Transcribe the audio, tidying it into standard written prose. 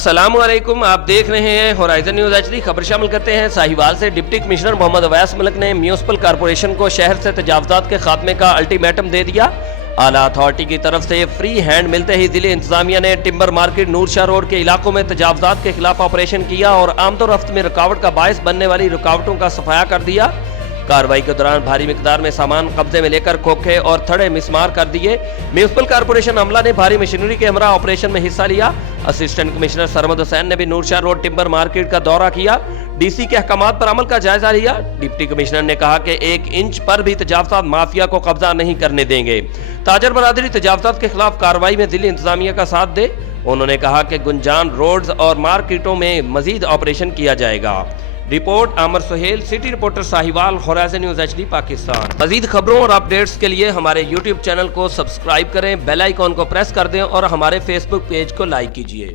السلام علیکم، آپ دیکھ رہے ہیں ہورائزن نیوز HD۔ خبر شامل کرتے ہیں۔ ساہیوال سے ڈپٹی کمشنر محمد اویس ملک نے میونسپل کارپوریشن کو شہر سے تجاوزات کے خاتمے کا الٹیمیٹم دے دیا۔ اعلیٰ اتھارٹی کی طرف سے فری ہینڈ ملتے ہی ضلع انتظامیہ نے ٹمبر مارکیٹ، نور شاہ روڈ کے علاقوں میں تجاوزات کے خلاف آپریشن کیا اور آمد و رفت میں رکاوٹ کا باعث بننے والی رکاوٹوں کا صفایا کر دیا۔ کارروائی کے دوران بھاری مقدار میں سامان قبضے میں لے کر کھوکھے اور تھڑے مسمار کر دیے۔ میونسپل کارپوریشن عملہ نے بھاری مشینری کے ہمراہ آپریشن میں حصہ لیا۔ اسسٹنٹ کمشنر سرمد حسین نے بھی نور شاہ روڈ ٹمبر مارکیٹ کا دورہ کیا، ڈی سی کے احکامات پر عمل کا جائزہ لیا۔ ڈپٹی کمشنر نے کہا کہ 1 انچ پر بھی تجاوزات مافیا کو قبضہ نہیں کرنے دیں گے۔ تاجر برادری تجاوزات کے خلاف کارروائی میں ضلع انتظامیہ کا ساتھ دے۔ انہوں نے کہا کہ گنجان روڈز اور مارکیٹوں میں مزید آپریشن کیا جائے گا۔ Report Aamir Sohail, city reporter Sahiwal, Horizon news HD Pakistan. مزید خبروں اور اپڈیٹس کے لیے ہمارے YouTube چینل کو سبسکرائب کریں، بیل آئیکن کو پریس کر دیں اور ہمارے فیس بک پیج کو لائک کیجیے۔